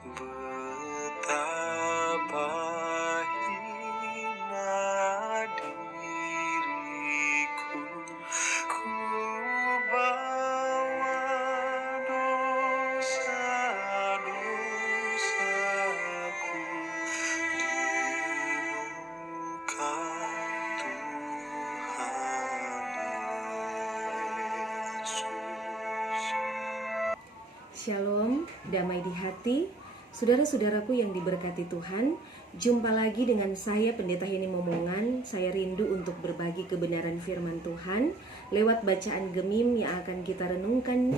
Betapa hina diriku, ku bawa dosa-dosaku di muka Tuhan Yesus. Shalom, damai di hati. Saudara-saudaraku yang diberkati Tuhan, jumpa lagi dengan saya Pendeta Heni Momongan. Saya rindu untuk berbagi kebenaran firman Tuhan lewat bacaan Gemim yang akan kita renungkan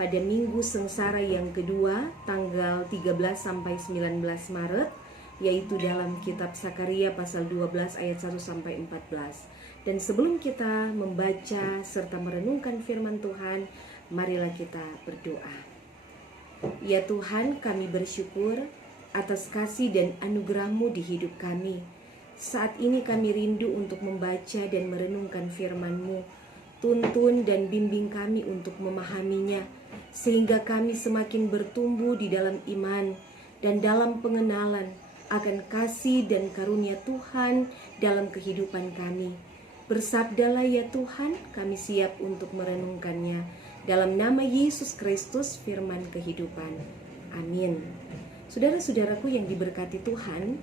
pada Minggu Sengsara yang kedua, tanggal 13 sampai 19 Maret, yaitu dalam kitab Sakaria pasal 12 ayat 1 sampai 14. Dan sebelum kita membaca serta merenungkan firman Tuhan, marilah kita berdoa. Ya Tuhan, kami bersyukur atas kasih dan anugerah-Mu di hidup kami. Saat ini kami rindu untuk membaca dan merenungkan firman-Mu. Tuntun dan bimbing kami untuk memahaminya, sehingga kami semakin bertumbuh di dalam iman dan dalam pengenalan akan kasih dan karunia Tuhan dalam kehidupan kami. Bersabdalah ya Tuhan, kami siap untuk merenungkannya. Dalam nama Yesus Kristus, firman kehidupan. Amin. Saudara-saudaraku yang diberkati Tuhan,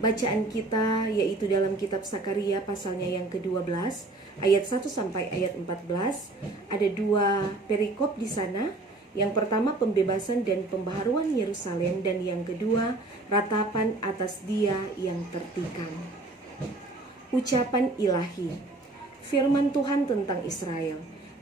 bacaan kita yaitu dalam kitab Sakaria pasalnya yang ke-12, ayat 1 sampai ayat 14. Ada dua perikop di sana. Yang pertama pembebasan dan pembaharuan Yerusalem, dan yang kedua ratapan atas dia yang tertikam. Ucapan ilahi. Firman Tuhan tentang Israel.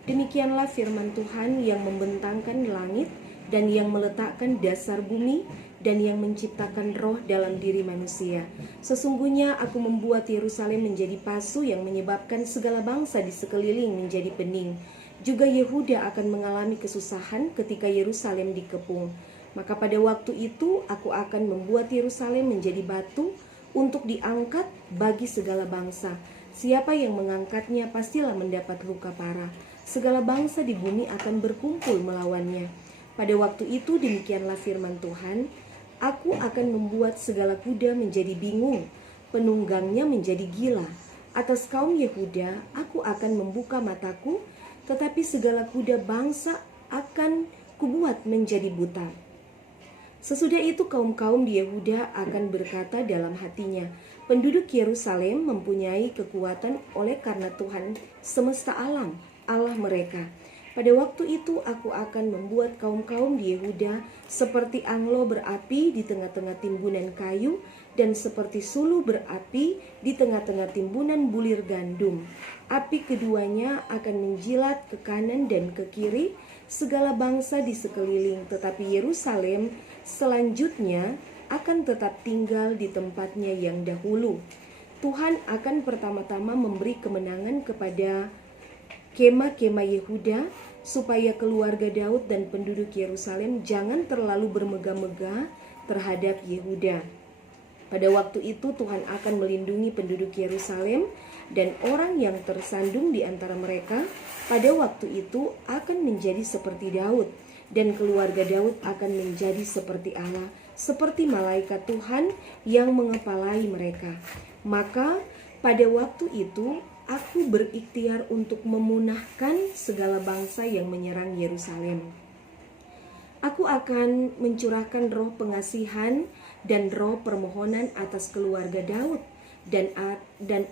Demikianlah firman Tuhan yang membentangkan langit dan yang meletakkan dasar bumi dan yang menciptakan roh dalam diri manusia. Sesungguhnya aku membuat Yerusalem menjadi pasu yang menyebabkan segala bangsa di sekeliling menjadi pening. Juga Yehuda akan mengalami kesusahan ketika Yerusalem dikepung. Maka pada waktu itu aku akan membuat Yerusalem menjadi batu untuk diangkat bagi segala bangsa. Siapa yang mengangkatnya pastilah mendapat luka parah. Segala bangsa di bumi akan berkumpul melawannya. Pada waktu itu demikianlah firman Tuhan, aku akan membuat segala kuda menjadi bingung, penunggangnya menjadi gila. Atas kaum Yehuda aku akan membuka mataku, tetapi segala kuda bangsa akan kubuat menjadi buta. Sesudah itu kaum-kaum di Yehuda akan berkata dalam hatinya, penduduk Yerusalem mempunyai kekuatan oleh karena Tuhan semesta alam, Allah mereka. Pada waktu itu aku akan membuat kaum-kaum di Yehuda seperti anglo berapi di tengah-tengah timbunan kayu, dan seperti sulu berapi di tengah-tengah timbunan bulir gandum. Api keduanya akan menjilat ke kanan dan ke kiri segala bangsa di sekeliling, tetapi Yerusalem selanjutnya akan tetap tinggal di tempatnya yang dahulu. Tuhan akan pertama-tama memberi kemenangan kepada kemah-kemah Yehuda, supaya keluarga Daud dan penduduk Yerusalem jangan terlalu bermegah-megah terhadap Yehuda. Pada waktu itu Tuhan akan melindungi penduduk Yerusalem, dan orang yang tersandung di antara mereka pada waktu itu akan menjadi seperti Daud, dan keluarga Daud akan menjadi seperti Allah, seperti malaikat Tuhan yang mengepalai mereka. Maka pada waktu itu aku berikhtiar untuk memunahkan segala bangsa yang menyerang Yerusalem. Aku akan mencurahkan roh pengasihan dan roh permohonan atas keluarga Daud dan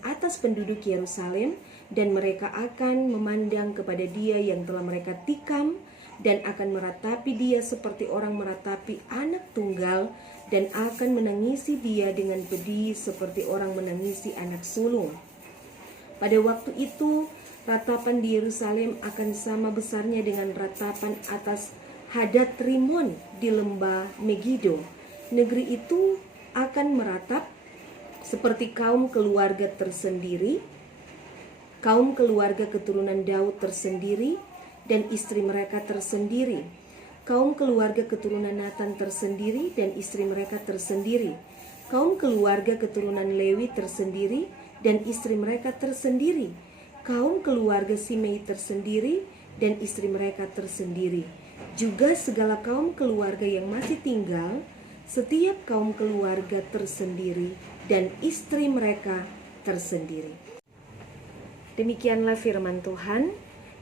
atas penduduk Yerusalem, dan mereka akan memandang kepada dia yang telah mereka tikam, dan akan meratapi dia seperti orang meratapi anak tunggal, dan akan menangisi dia dengan pedih seperti orang menangisi anak sulung. Pada waktu itu, ratapan di Yerusalem akan sama besarnya dengan ratapan atas Hadad Rimon di lembah Megido. Negeri itu akan meratap seperti kaum keluarga tersendiri, kaum keluarga keturunan Daud tersendiri, dan istri mereka tersendiri, kaum keluarga keturunan Natan tersendiri, dan istri mereka tersendiri, kaum keluarga keturunan Lewi tersendiri, dan istri mereka tersendiri, kaum keluarga Simei tersendiri, dan istri mereka tersendiri. juga segala kaum keluarga yang masih tinggal, setiap kaum keluarga tersendiri dan istri mereka tersendiri. Demikianlah firman Tuhan.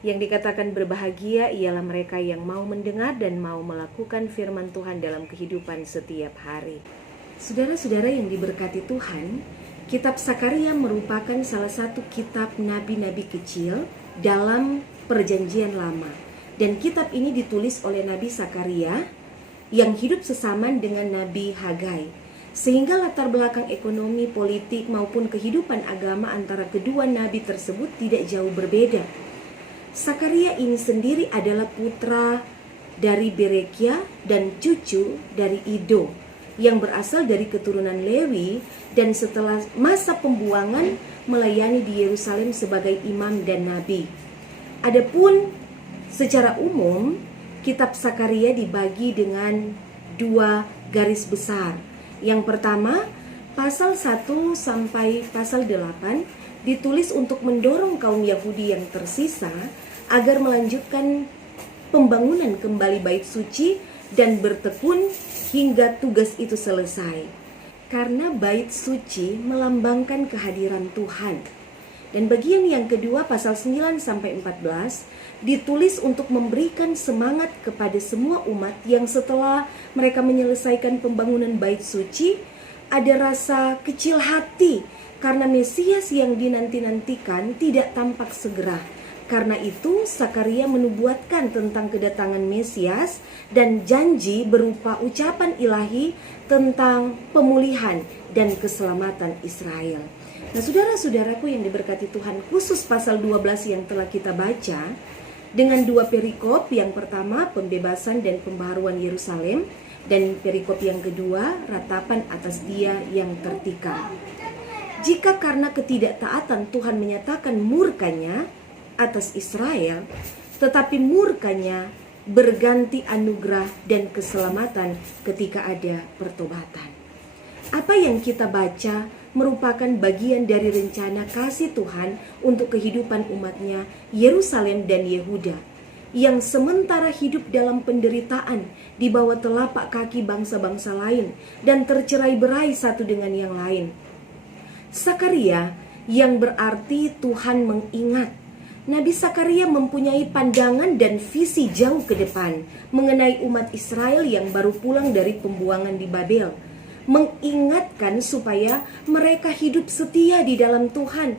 Yang dikatakan berbahagia ialah mereka yang mau mendengar dan mau melakukan firman Tuhan dalam kehidupan setiap hari. Saudara-saudara yang diberkati Tuhan, kitab Sakaria merupakan salah satu kitab nabi-nabi kecil dalam Perjanjian Lama. Dan kitab ini ditulis oleh Nabi Sakaria yang hidup sesaman dengan Nabi Hagai. Sehingga latar belakang ekonomi, politik maupun kehidupan agama antara kedua nabi tersebut tidak jauh berbeda. Sakaria ini sendiri adalah putra dari Berekia dan cucu dari Ido yang berasal dari keturunan Lewi, dan setelah masa pembuangan melayani di Yerusalem sebagai imam dan nabi. Adapun secara umum kitab Sakaria dibagi dengan 2 garis besar. Yang pertama, pasal 1 sampai pasal 8 ditulis untuk mendorong kaum Yahudi yang tersisa agar melanjutkan pembangunan kembali bait suci dan bertekun hingga tugas itu selesai. Karena bait suci melambangkan kehadiran Tuhan. Dan bagian yang kedua, pasal 9 sampai 14 ditulis untuk memberikan semangat kepada semua umat yang setelah mereka menyelesaikan pembangunan bait suci ada rasa kecil hati karena Mesias yang dinanti-nantikan tidak tampak segera. Karena itu Sakaria menubuatkan tentang kedatangan Mesias dan janji berupa ucapan ilahi tentang pemulihan dan keselamatan Israel. Nah, saudara-saudaraku yang diberkati Tuhan, khusus pasal 12 yang telah kita baca dengan 2 perikop. Yang pertama, pembebasan dan pembaharuan Yerusalem, dan perikop yang kedua, ratapan atas dia yang tertikam. Jika karena ketidaktaatan Tuhan menyatakan murkanya atas Israel, tetapi murkanya berganti anugerah dan keselamatan ketika ada pertobatan. Apa yang kita baca merupakan bagian dari rencana kasih Tuhan untuk kehidupan umatnya Yerusalem dan Yehuda, yang sementara hidup dalam penderitaan di bawah telapak kaki bangsa-bangsa lain dan tercerai-berai satu dengan yang lain. Sakaria yang berarti Tuhan mengingat. Nabi Sakaria mempunyai pandangan dan visi jauh ke depan mengenai umat Israel yang baru pulang dari pembuangan di Babel, mengingatkan supaya mereka hidup setia di dalam Tuhan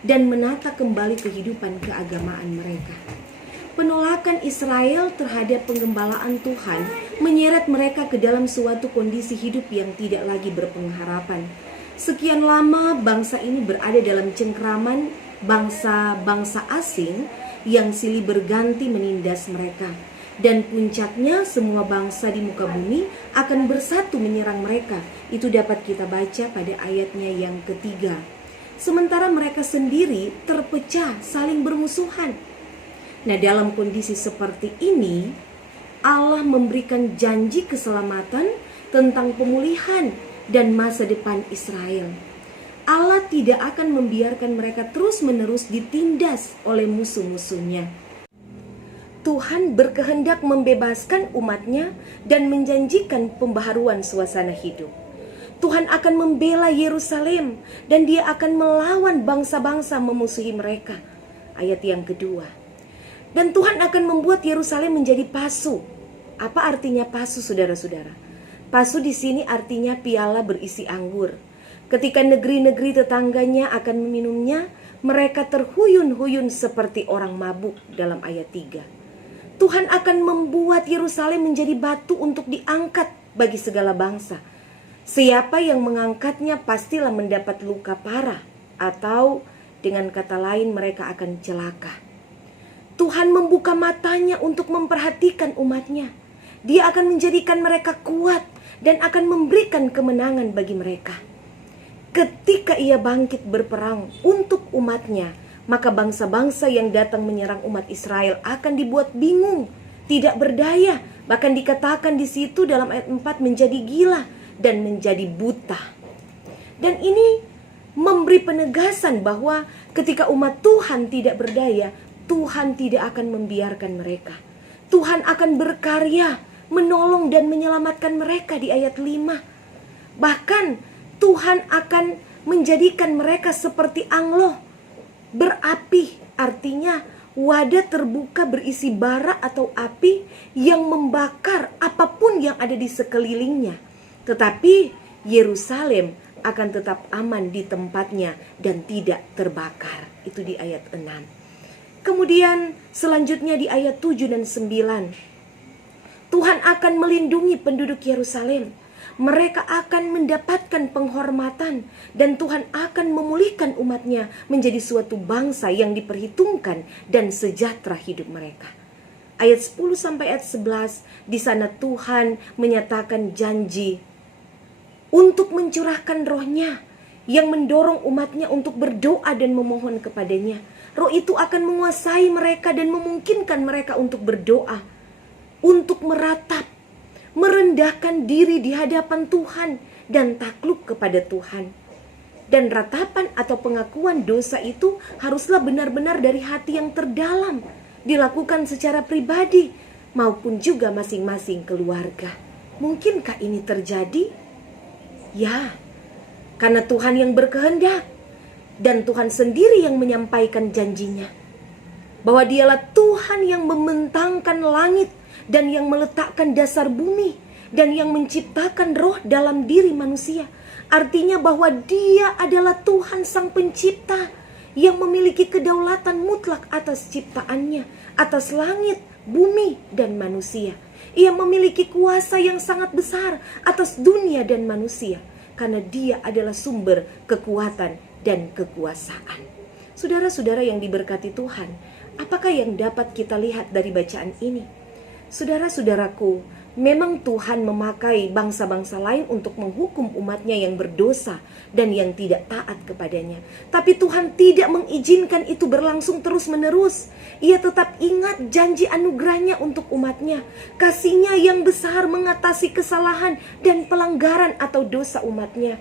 dan menata kembali kehidupan keagamaan mereka. Penolakan Israel terhadap penggembalaan Tuhan menyeret mereka ke dalam suatu kondisi hidup yang tidak lagi berpengharapan. Sekian lama bangsa ini berada dalam cengkraman bangsa-bangsa asing yang silih berganti menindas mereka. Dan puncaknya semua bangsa di muka bumi akan bersatu menyerang mereka. Itu dapat kita baca pada ayatnya yang ketiga. Sementara mereka sendiri terpecah, saling bermusuhan. Nah, dalam kondisi seperti ini, Allah memberikan janji keselamatan tentang pemulihan dan masa depan Israel. Allah tidak akan membiarkan mereka terus-menerus ditindas oleh musuh-musuhnya. Tuhan berkehendak membebaskan umatnya dan menjanjikan pembaharuan suasana hidup. Tuhan akan membela Yerusalem dan dia akan melawan bangsa-bangsa memusuhi mereka. Ayat yang kedua. Dan Tuhan akan membuat Yerusalem menjadi pasu. Apa artinya pasu, saudara-saudara? Pasu di sini artinya piala berisi anggur. Ketika negeri-negeri tetangganya akan meminumnya, mereka terhuyun-huyun seperti orang mabuk dalam ayat 3. Tuhan akan membuat Yerusalem menjadi batu untuk diangkat bagi segala bangsa. Siapa yang mengangkatnya pastilah mendapat luka parah, atau dengan kata lain mereka akan celaka. Tuhan membuka matanya untuk memperhatikan umatnya. Dia akan menjadikan mereka kuat dan akan memberikan kemenangan bagi mereka. Ketika ia bangkit berperang untuk umatnya, maka bangsa-bangsa yang datang menyerang umat Israel akan dibuat bingung, tidak berdaya. Bahkan dikatakan di situ dalam ayat 4 menjadi gila dan menjadi buta. Dan ini memberi penegasan bahwa ketika umat Tuhan tidak berdaya, Tuhan tidak akan membiarkan mereka. Tuhan akan berkarya menolong dan menyelamatkan mereka di ayat 5. Bahkan Tuhan akan menjadikan mereka seperti angloh berapi, artinya wadah terbuka berisi bara atau api yang membakar apapun yang ada di sekelilingnya. Tetapi Yerusalem akan tetap aman di tempatnya dan tidak terbakar. Itu di ayat 6. Kemudian selanjutnya di ayat 7 dan 9. Tuhan akan melindungi penduduk Yerusalem. Mereka akan mendapatkan penghormatan dan Tuhan akan memulihkan umatnya menjadi suatu bangsa yang diperhitungkan dan sejahtera hidup mereka. Ayat 10 sampai ayat 11, di sana Tuhan menyatakan janji untuk mencurahkan rohnya yang mendorong umatnya untuk berdoa dan memohon kepadanya. Roh itu akan menguasai mereka dan memungkinkan mereka untuk berdoa, untuk meratap, merendahkan diri di hadapan Tuhan dan takluk kepada Tuhan. Dan ratapan atau pengakuan dosa itu haruslah benar-benar dari hati yang terdalam, dilakukan secara pribadi maupun juga masing-masing keluarga. Mungkinkah ini terjadi? Ya, karena Tuhan yang berkehendak dan Tuhan sendiri yang menyampaikan janjinya bahwa dialah Tuhan yang membentangkan langit dan yang meletakkan dasar bumi dan yang menciptakan roh dalam diri manusia. Artinya bahwa Dia adalah Tuhan Sang Pencipta yang memiliki kedaulatan mutlak atas ciptaannya, atas langit, bumi, dan manusia. Ia memiliki kuasa yang sangat besar atas dunia dan manusia karena Dia adalah sumber kekuatan dan kekuasaan. Saudara-saudara yang diberkati Tuhan, apakah yang dapat kita lihat dari bacaan ini? Saudara-saudaraku, memang Tuhan memakai bangsa-bangsa lain untuk menghukum umatnya yang berdosa dan yang tidak taat kepadanya. Tapi Tuhan tidak mengizinkan itu berlangsung terus-menerus. Ia tetap ingat janji anugerahnya untuk umatnya. Kasih-Nya yang besar mengatasi kesalahan dan pelanggaran atau dosa umatnya.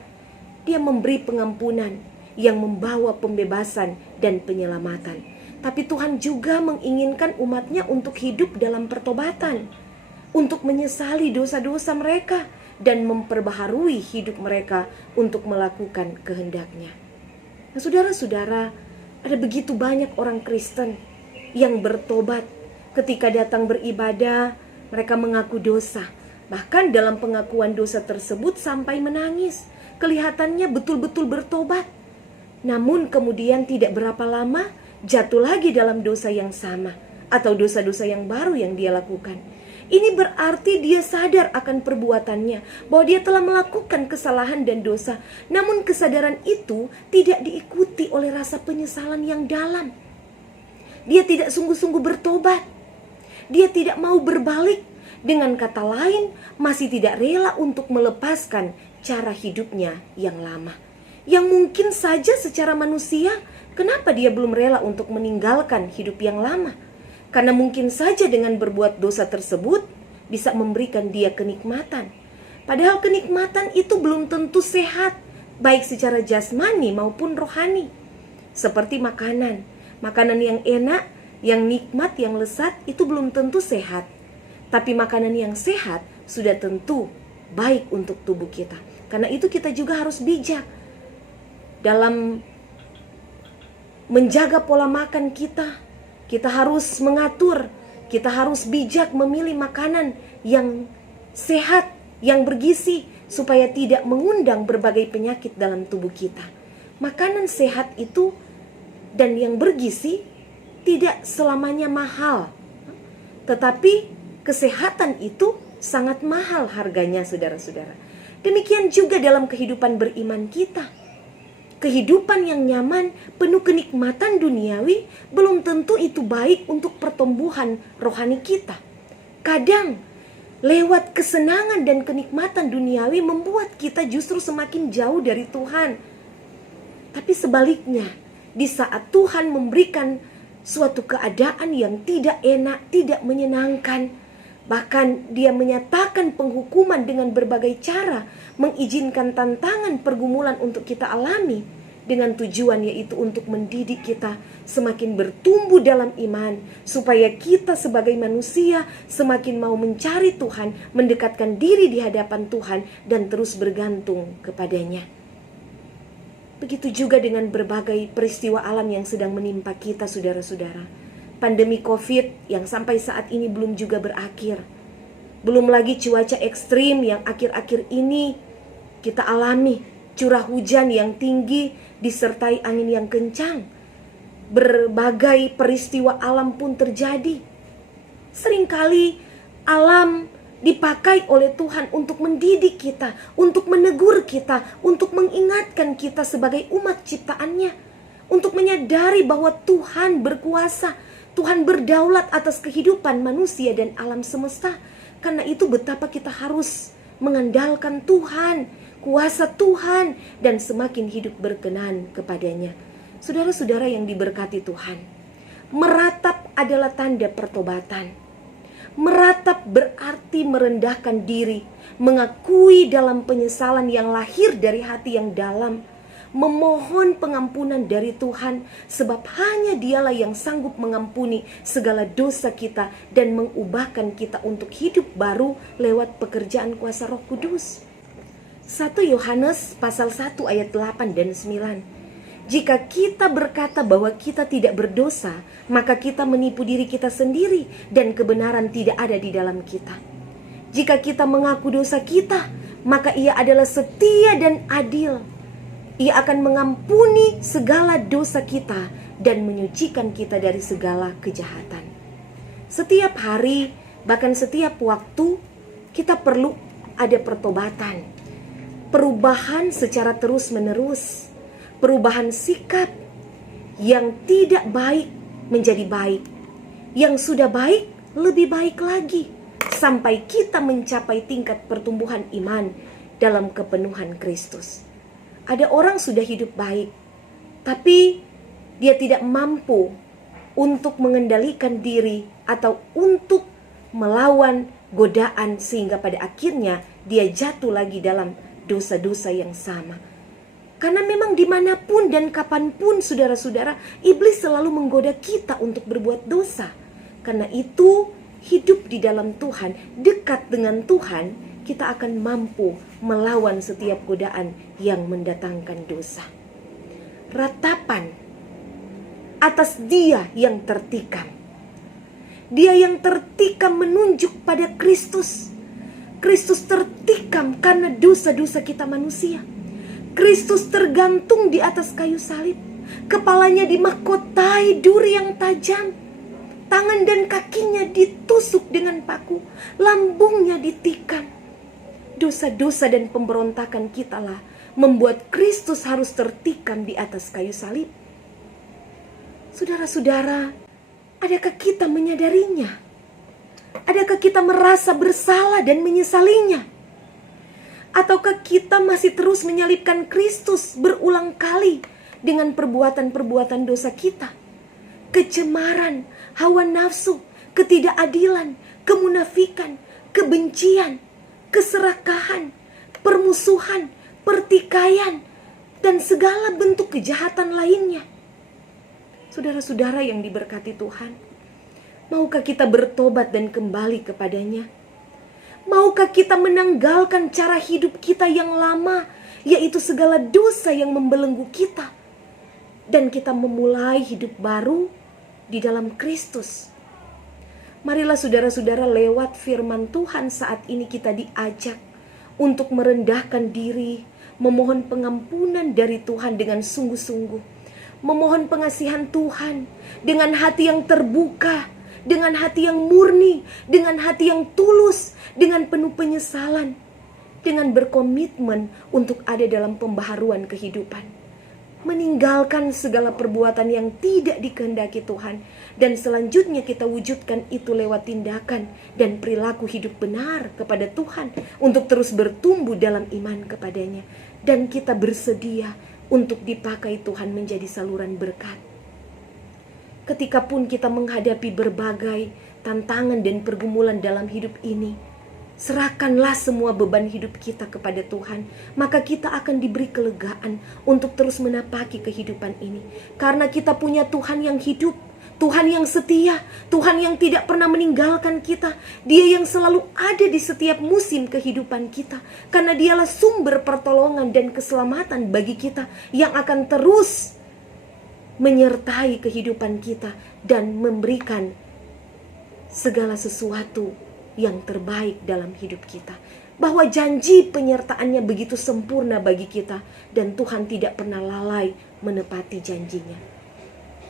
Dia memberi pengampunan yang membawa pembebasan dan penyelamatan. Tapi Tuhan juga menginginkan umatnya untuk hidup dalam pertobatan, untuk menyesali dosa-dosa mereka dan memperbaharui hidup mereka untuk melakukan kehendak-Nya. Nah, saudara-saudara, ada begitu banyak orang Kristen yang bertobat. Ketika datang beribadah, mereka mengaku dosa. Bahkan dalam pengakuan dosa tersebut sampai menangis. Kelihatannya betul-betul bertobat. Namun kemudian tidak berapa lama jatuh lagi dalam dosa yang sama atau dosa-dosa yang baru yang dia lakukan. Ini berarti dia sadar akan perbuatannya, bahwa dia telah melakukan kesalahan dan dosa. Namun kesadaran itu tidak diikuti oleh rasa penyesalan yang dalam. Dia tidak sungguh-sungguh bertobat. Dia tidak mau berbalik. Dengan kata lain, masih tidak rela untuk melepaskan cara hidupnya yang lama. Yang mungkin saja secara manusia, kenapa dia belum rela untuk meninggalkan hidup yang lama? Karena mungkin saja dengan berbuat dosa tersebut bisa memberikan dia kenikmatan. Padahal kenikmatan itu belum tentu sehat, baik secara jasmani maupun rohani. Seperti makanan. Makanan yang enak, yang nikmat, yang lezat itu belum tentu sehat. Tapi makanan yang sehat sudah tentu baik untuk tubuh kita. Karena itu kita juga harus bijak dalam menjaga pola makan kita. Kita harus mengatur, kita harus bijak memilih makanan yang sehat, yang bergizi, supaya tidak mengundang berbagai penyakit dalam tubuh kita. Makanan sehat itu dan yang bergizi tidak selamanya mahal, tetapi kesehatan itu sangat mahal harganya, saudara-saudara. Demikian juga dalam kehidupan beriman kita. Kehidupan yang nyaman, penuh kenikmatan duniawi, belum tentu itu baik untuk pertumbuhan rohani kita. Kadang, lewat kesenangan dan kenikmatan duniawi membuat kita justru semakin jauh dari Tuhan. Tapi sebaliknya, di saat Tuhan memberikan suatu keadaan yang tidak enak, tidak menyenangkan, bahkan Dia menyatakan penghukuman dengan berbagai cara, mengizinkan tantangan pergumulan untuk kita alami, dengan tujuan yaitu untuk mendidik kita semakin bertumbuh dalam iman, supaya kita sebagai manusia semakin mau mencari Tuhan, mendekatkan diri di hadapan Tuhan, dan terus bergantung kepadanya. Begitu juga dengan berbagai peristiwa alam yang sedang menimpa kita, saudara-saudara. Pandemi COVID yang sampai saat ini belum juga berakhir. Belum lagi cuaca ekstrim yang akhir-akhir ini kita alami, curah hujan yang tinggi disertai angin yang kencang. Berbagai peristiwa alam pun terjadi. Seringkali alam dipakai oleh Tuhan untuk mendidik kita, untuk menegur kita, untuk mengingatkan kita sebagai umat ciptaannya, untuk menyadari bahwa Tuhan berkuasa, Tuhan berdaulat atas kehidupan manusia dan alam semesta. Karena itu betapa kita harus mengandalkan Tuhan, kuasa Tuhan, dan semakin hidup berkenan kepadanya. Saudara-saudara yang diberkati Tuhan, meratap adalah tanda pertobatan. Meratap berarti merendahkan diri, mengakui dalam penyesalan yang lahir dari hati yang dalam, memohon pengampunan dari Tuhan, sebab hanya Dialah yang sanggup mengampuni segala dosa kita dan mengubahkan kita untuk hidup baru lewat pekerjaan kuasa Roh Kudus. 1 Yohanes pasal 1 ayat 8 dan 9. Jika kita berkata bahwa kita tidak berdosa, maka kita menipu diri kita sendiri dan kebenaran tidak ada di dalam kita. Jika kita mengaku dosa kita, maka Ia adalah setia dan adil. Ia akan mengampuni segala dosa kita dan menyucikan kita dari segala kejahatan. Setiap hari, bahkan setiap waktu, kita perlu ada pertobatan. Perubahan secara terus-menerus, perubahan sikap yang tidak baik menjadi baik, yang sudah baik lebih baik lagi, sampai kita mencapai tingkat pertumbuhan iman dalam kepenuhan Kristus. Ada orang sudah hidup baik, tapi dia tidak mampu untuk mengendalikan diri atau untuk melawan godaan, sehingga pada akhirnya dia jatuh lagi dalam dosa-dosa yang sama. Karena memang dimanapun dan kapanpun, saudara-saudara, iblis selalu menggoda kita untuk berbuat dosa. Karena itu, hidup di dalam Tuhan, dekat dengan Tuhan, kita akan mampu melawan setiap godaan yang mendatangkan dosa. Ratapan atas Dia yang tertikam. Dia yang tertikam menunjuk pada Kristus. Kristus tertikam karena dosa-dosa kita manusia. Kristus tergantung di atas kayu salib. Kepalanya dimahkotai duri yang tajam. Tangan dan kakinya ditusuk dengan paku. Lambungnya ditikam. Dosa-dosa dan pemberontakan kitalah membuat Kristus harus tertikam di atas kayu salib. Saudara-saudara, adakah kita menyadarinya? Adakah kita merasa bersalah dan menyesalinya? Ataukah kita masih terus menyalibkan Kristus berulang kali dengan perbuatan-perbuatan dosa kita? Kecemaran, hawa nafsu, ketidakadilan, kemunafikan, kebencian, keserakahan, permusuhan, pertikaian, dan segala bentuk kejahatan lainnya. Saudara-saudara yang diberkati Tuhan, maukah kita bertobat dan kembali kepadanya? Maukah kita menanggalkan cara hidup kita yang lama, yaitu segala dosa yang membelenggu kita, dan kita memulai hidup baru di dalam Kristus? Marilah saudara-saudara, lewat firman Tuhan saat ini kita diajak untuk merendahkan diri, memohon pengampunan dari Tuhan dengan sungguh-sungguh, memohon pengasihan Tuhan dengan hati yang terbuka, dengan hati yang murni, dengan hati yang tulus, dengan penuh penyesalan, dengan berkomitmen untuk ada dalam pembaharuan kehidupan, meninggalkan segala perbuatan yang tidak dikehendaki Tuhan, dan selanjutnya kita wujudkan itu lewat tindakan dan perilaku hidup benar kepada Tuhan, untuk terus bertumbuh dalam iman kepadanya, dan kita bersedia untuk dipakai Tuhan menjadi saluran berkat. Ketika pun kita menghadapi berbagai tantangan dan pergumulan dalam hidup ini, Serahkanlah semua beban hidup kita kepada Tuhan, maka kita akan diberi kelegaan untuk terus menapaki kehidupan ini. Karena kita punya Tuhan yang hidup, Tuhan yang setia, Tuhan yang tidak pernah meninggalkan kita. Dia yang selalu ada di setiap musim kehidupan kita. Karena Dialah sumber pertolongan dan keselamatan bagi kita yang akan terus menyertai kehidupan kita dan memberikan segala sesuatu yang terbaik dalam hidup kita. Bahwa janji penyertaannya begitu sempurna bagi kita dan Tuhan tidak pernah lalai menepati janjinya.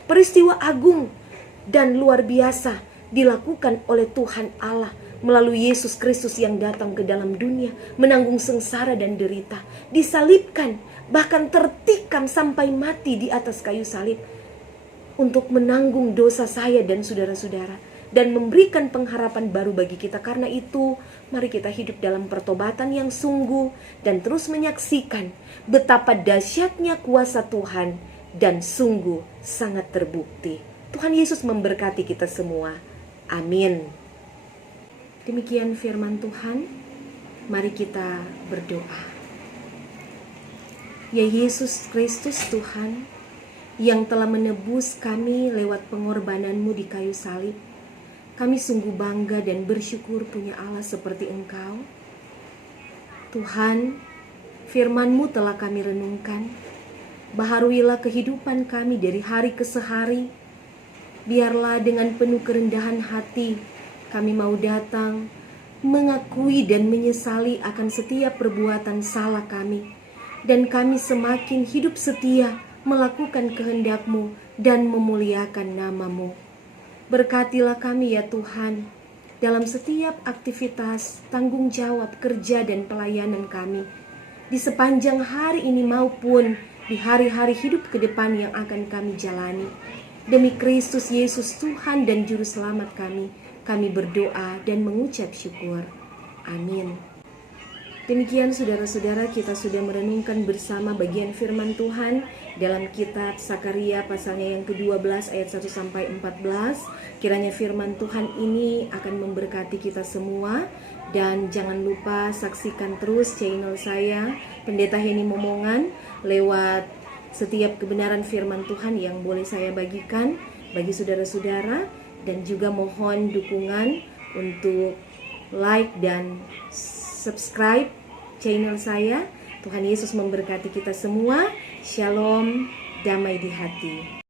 Peristiwa agung dan luar biasa dilakukan oleh Tuhan Allah melalui Yesus Kristus yang datang ke dalam dunia, menanggung sengsara dan derita, disalibkan, bahkan tertikam sampai mati di atas kayu salib untuk menanggung dosa saya dan saudara-saudara dan memberikan pengharapan baru bagi kita. Karena itu, mari kita hidup dalam pertobatan yang sungguh dan terus menyaksikan betapa dahsyatnya kuasa Tuhan dan sungguh sangat terbukti. Tuhan Yesus memberkati kita semua. Amin. Demikian firman Tuhan. Mari kita berdoa. Ya Yesus Kristus Tuhan, yang telah menebus kami lewat pengorbanan-Mu di kayu salib, kami sungguh bangga dan bersyukur punya Allah seperti Engkau. Tuhan, firman-Mu telah kami renungkan. Baharuilah kehidupan kami dari hari ke hari. Biarlah dengan penuh kerendahan hati kami mau datang, mengakui dan menyesali akan setiap perbuatan salah kami. Dan kami semakin hidup setia melakukan kehendak-Mu dan memuliakan nama-Mu. Berkatilah kami ya Tuhan, dalam setiap aktivitas, tanggung jawab, kerja dan pelayanan kami, di sepanjang hari ini maupun di hari-hari hidup ke depan yang akan kami jalani. Demi Kristus Yesus Tuhan dan Juru Selamat kami berdoa dan mengucap syukur. Amin. Demikian saudara-saudara, kita sudah merenungkan bersama bagian firman Tuhan dalam kitab Sakaria pasalnya yang ke-12 ayat 1-14. Kiranya firman Tuhan ini akan memberkati kita semua. Dan jangan lupa saksikan terus channel saya, Pendeta Heni Momongan, lewat setiap kebenaran firman Tuhan yang boleh saya bagikan bagi saudara-saudara. Dan juga mohon dukungan untuk like dan subscribe channel saya. Tuhan Yesus memberkati kita semua. Shalom, damai di hati.